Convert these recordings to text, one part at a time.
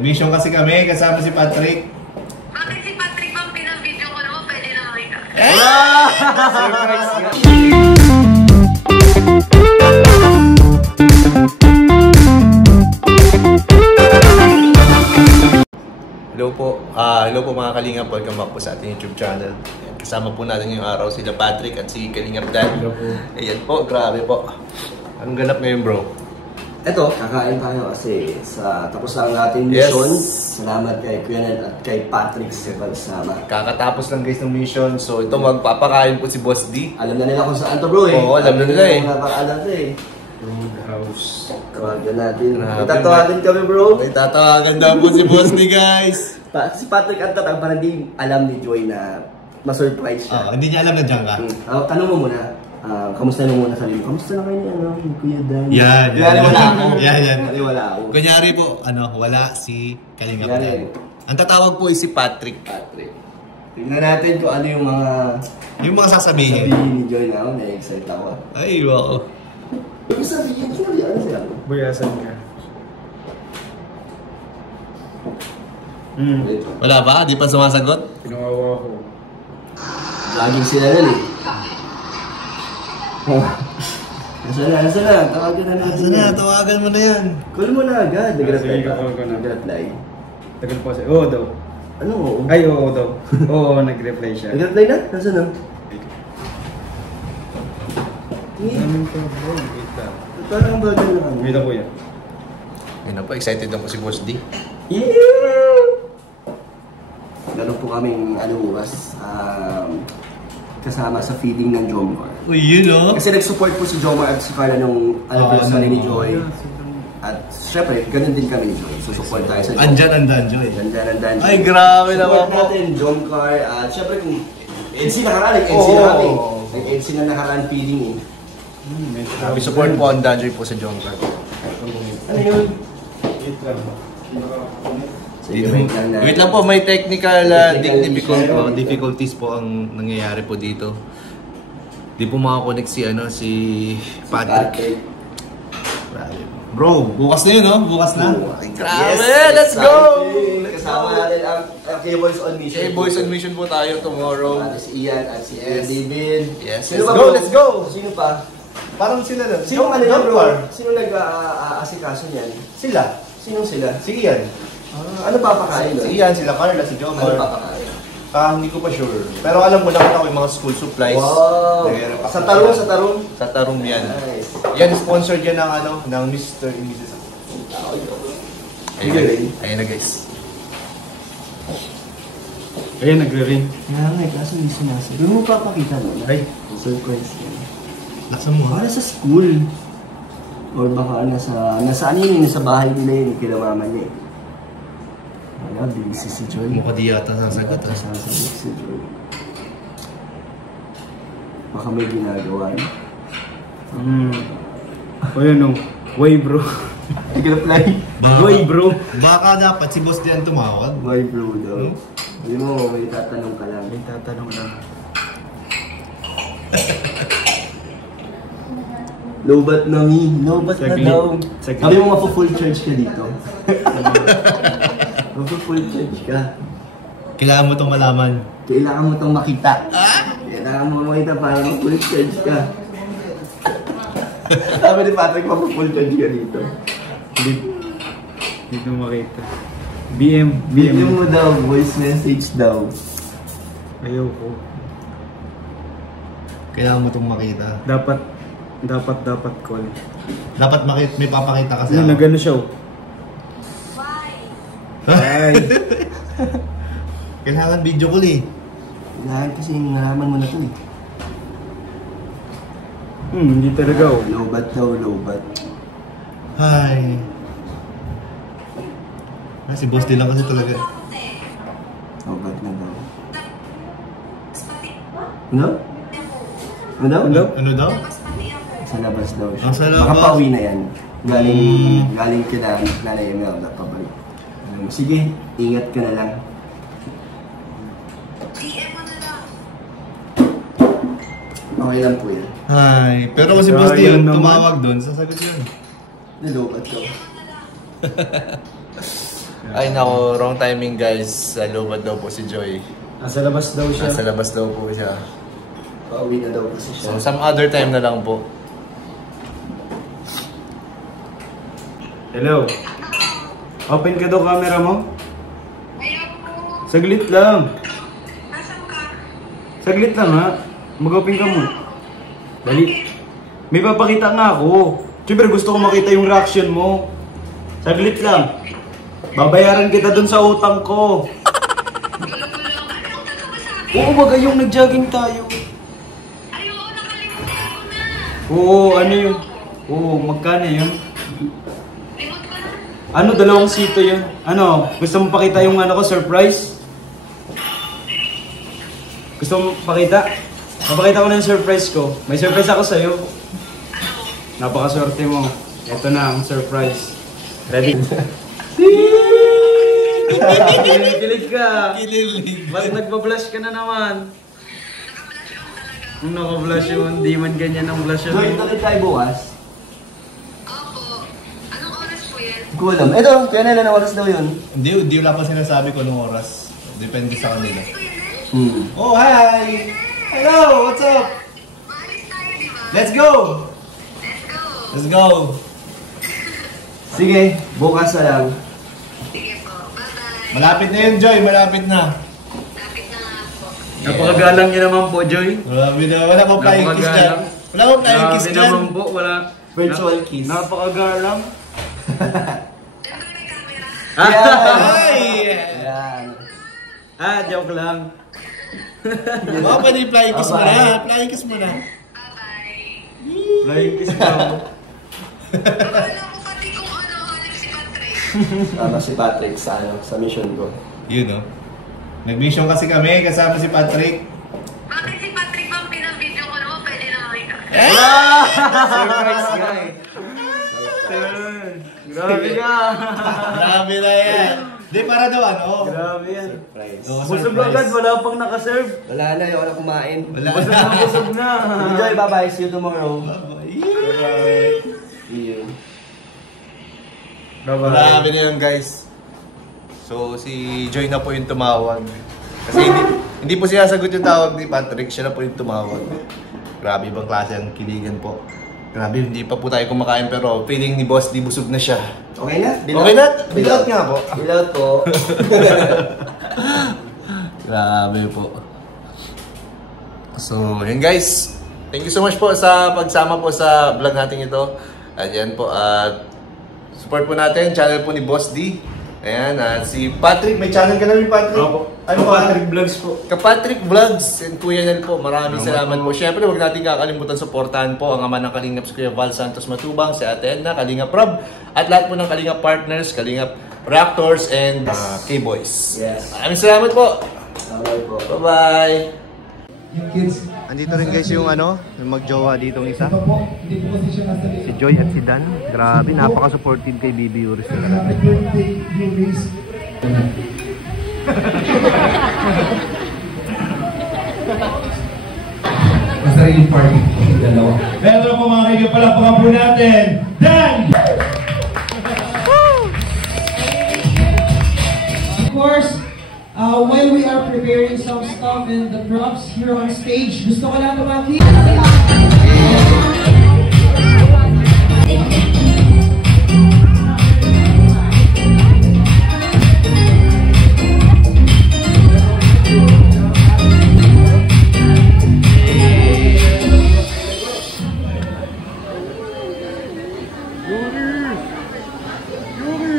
Nag-mission kasi kami, kasama si Patrick. Bakit si Patrick bang pinang-video ko naman? Pwede na makita. Surprise nga! Hello po mga Kalingap. Welcome back po sa ating YouTube channel. Kasama po natin yung araw sila Patrick at si Kalingap Dan. Hello po. Ayan po, grabe po. Anong ganap ngayon bro? Eto, kakain tayo kasi sa tapos na ang ating mission. Salamat kay Kuya Nel at kay Patrick sa pagsama. Kakatapos lang guys ng mission. So ito magpapakain po si Boss D. Alam na nila kung saan to bro eh. Oo, alam na nila eh. Napakaalam to eh. Roadhouse. Tawagan natin. Tatawagan kami bro. May tatawagan daw po si Boss D guys. Si Patrick ang tatawag para di alam ni Joy na ma-surprise siya. Hindi niya alam na dyan ka. Tanong mo muna. Kamusta na muna sarili? Kamusta na kayo ni Kuya Dan? Yan. Wala ako. Yan. Wala ako. Kunyari po, wala si Kalingap Dan. Ang tatawag po ay si Patrick. Tingnan natin kung ano yung mga sasabihin ni Joy na ako. Na-excite ako. Ay, wow. Ano sabihin? Ano siya? Buyasan ka. Wala ba? Di pa sumasagot? Pinawawa ko. Laging sila nun eh. Nasa na? Tawagan na natin. Asa na? Tawagan mo na yan. Call mo na agad. Nag-reply ka. Call ko na. Nag-reply. Tagal po kasi. Oo daw. Ano oo? Ay, oo daw. Oo, nag-reply siya. Nag-reply na? Nasa na? Namin ko. Wait lang. Parang ang bagal na kami. Wait lang po yan. Yun na po, excited ako si Boss D. Yeah! Ganun po kaming bukas. Kasama sa feeding ng Jomar. Uy, yun o. Kasi nag-support po si Jomar at si Carla nung anniversary ni Joy. At syempre, ganun din kami ni Joy. Susupport tayo sa Jomar. Andyan, Joy. Andyan. Ay, grabe naman po. Support natin, Jomcar. At syempre kung NC nakaraan, nag-NC na kami. Nag-NC na nakaraan feeding eh. Happy support po ang Danjoy po sa Jomcar. Ano yun? Wait lang po, may technical difficulties po ang nangyayari po dito. Di po makakonect si Patrick. Bro, bukas na yun no? Bukas na? Grabe, let's go! Kasama natin ang K-Boys on Mission. K-Boys on Mission po tayo tomorrow. Si Ian at si David. Yes, let's go! Sino pa? Parang sila lang. Sino bro? Sino nag-aasikaso niyan? Sila. Sino sila? Si Ian. Ano papakain doon? Si Ian, sila Carla, si Jomar. Ano papakain? Hindi ko pa sure. Pero alam ko lang ako yung mga school supplies. Wow! Sa tarong? Sa tarong yan. Nice. Yan, sponsored yan ng Mr. and Mrs. Ayun na guys. Ayan, nagre-ring. Kaso hindi sinasabi. Doon mo papakita mo na? Ay. Surprise yan. Laksan mo ha? Baka nasa school. Or baka nasa bahay nila yun, kila mama niya eh. Wala, busy si Joy. Mukha di yata sasagot. Sasagot si Joy. Baka may ginagawa niya. O yun o. Way bro. Nag-reply. Way bro. Baka dapat si Boss Dian tumawag. Why bro daw? Hindi mo, may tatanong ka lang. May tatanong lang. Lobat na mi. Lobat na daw. Sabi mo mapu-full charge ka dito. Mapu-full charge ka. Kailangan mo itong malaman. Kailangan mo itong makita. Kailangan mo makita para mapu-full charge ka. Sabi ni Patrick, mapu-full charge ka dito. Hindi ko makita. BM. Video mo daw, voice message daw. Ayoko. Kailangan mo itong makita. Dapat call. Dapat may papakita kasi Ano, nagano siya o? Ay! Kailangan video call eh. Kailangan kasi nalaman mo na ito eh. Hindi talaga o. Lobat daw, lobat. Hi. Si Boss D lang kasi talaga. Lobat na daw. Ano? Ano daw? Sa labas daw siya. Sa labas? Baka pauwi na yan. Galing kina Nanay Emel na pabalik. Sige, ingat ka na lang. DM mo na lang. Okay lang po yan. Hi. Pero kung si Boss D yung tumawag doon, sasagot yun. Nilobat ko. Ay nako, wrong timing guys. Sa lobad daw po si Joy. Nasa labas daw siya. Nasa labas daw po siya. Pauwi na daw kasi siya. So some other time na lang po. Hello. Open ka daw camera mo? Ayaw po. Saglit lang. Nasaan ka? Saglit lang ha. Mag-open ka mo. Dali. May papakita nga ako. Siyempre gusto ko makita yung reaction mo. Saglit lang. Babayaran kita dun sa utang ko. Oo, wag yung nag-jogging tayo. Ayaw, nakalimutan ko na. Oo, ano yun? Oo, magkano yun? Limot ko na. Ano, 2 sito yun? Ano, gusto mo pakita yung ano ko, surprise? Gusto mo pakita? Mapakita ko na yung surprise ko. May surprise ako sa'yo. Napakaswerte mo. Ito na ang surprise. Ready? Kinikilig ka. Kinilig. Ba't nagpa-blush ka na naman? Naka-blush yun. Di man ganyan ang blush yun. Joy, tuloy tayo bukas. Opo. Anong oras po yan? Hindi ko alam. Ito, kaya na ilang oras daw yun. Hindi wala pa sinasabi ko nung oras. Depende sa kanila. Hmm. Oh, hi! Hello! What's up? Maalis tayo, di ba? Let's go! Let's go. Let's go! Sige, bukas na lang. Sige po. Bye-bye. Malapit na yun, Joy. Malapit na. Lapit na nga po. Napakagalang niyo naman po, Joy. Malapit na. Wala pang flying kiss dyan. Napakagalang. Wala pang flying kiss Grabe dyan. naman po, wala. Virtual kiss. Napakagalang. Diyan ba may camera? Ay! Ayan. Joke lang. Oh, pwede yung flying kiss mo na. Flying kiss mo na. Bye-bye. Flying kiss ka. Akala ko pati kung ano, hanap si Patrick. Tama si Patrick sa mission ko. Yun, no? Nag-mission kasi kami kasama si Patrick. Bakit si Patrick bang pinang-video ko naman? Pwede na makita. Surprise guy. Grabe ka. Grabe na yan. Di, para daw ano? Grabe yan. Surprise. Oh, Busog surprise. agad, wala pang nakaserve. Wala na, ayoko na kumain. Wala Busog na, busog na. Enjoy, bye-bye. See you tomorrow. Bye-bye. See you. Grabe na yun, guys. So, si Joy na po yung tumawag. Kasi hindi po sinasagot yung tawag ni Patrick. Siya na po yung tumawag. Grabe ibang klase ang kiligan po. Grabe, hindi pa po tayo kumakain pero feeling ni Boss di busog na siya. Okay na? Okay na? Bilout nga po. Bilout po. Grabe po. So, yun guys. Thank you so much po sa pagsama po sa vlog natin ito. At yan po, support po natin, channel po ni Boss D. Ayan, si Patrick, may channel ka namin, Patrick? Opo. Ano Patrick Vlogs po. Ka-Patrick Vlogs and Kuya Nel po, maraming salamat po. Siyempre, huwag natin kakalimutan suportahan po ang ama ng Kalingap si Kuya Val Santos Matubang, si Ate Edna, Kalingap Rob, at lahat po ng Kalingap Partners, Kalingap Reactors, and K-Boys. Yes. Maraming salamat po. Bye-bye po. Bye-bye. Andito rin guys yung yung magjowa ditong isa. Si Joy at si Dan. Grabe, napaka-supportive kay Bibi Uris talaga. Masarili party yung dalawa. Pero po mga kaibigan, palakpakan po natin, Dan! Of course, while we are preparing some stuff and the props here on stage, gusto ko lang tumaki.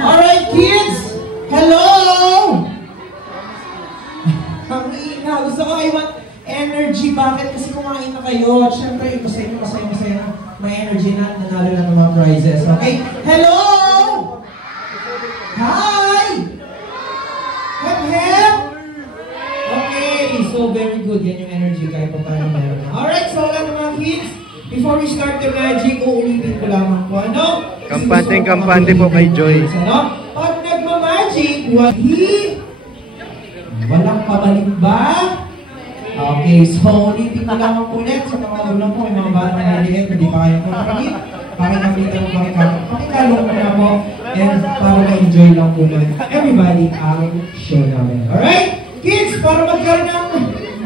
Alright kids! Hello! Gusto ko kayo mag-energy. Bakit? Kasi kumain na kayo. At syempre, masaya. May energy na. Nanalo na ng mga prizes. Okay? Hello! Hi! Hep! Okay. So, very good. Yan yung energy. Kahit pa paano meron na. Alright. So, wala na mga kids. Before we start the magic, uulitin ko lamang po. Ano? Kampante po kay Joy. Ano? Pag nagmamagic, walang pabalik ba? Okay, so ulitin ko lang ulit sa mga gulong po, yung mga batang naliit, hindi pa kaya po nakakit. Pakinapitan mo pakikalong mo na po. And para ma-enjoy lang po ng everybody ang show namin. Alright? Kids, para magkaroon ng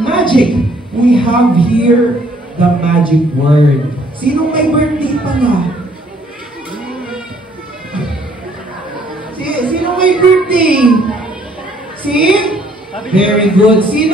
magic, we have here the magic word. Sinong may birthday pala? Sino may birthday? Si? Very good. Sino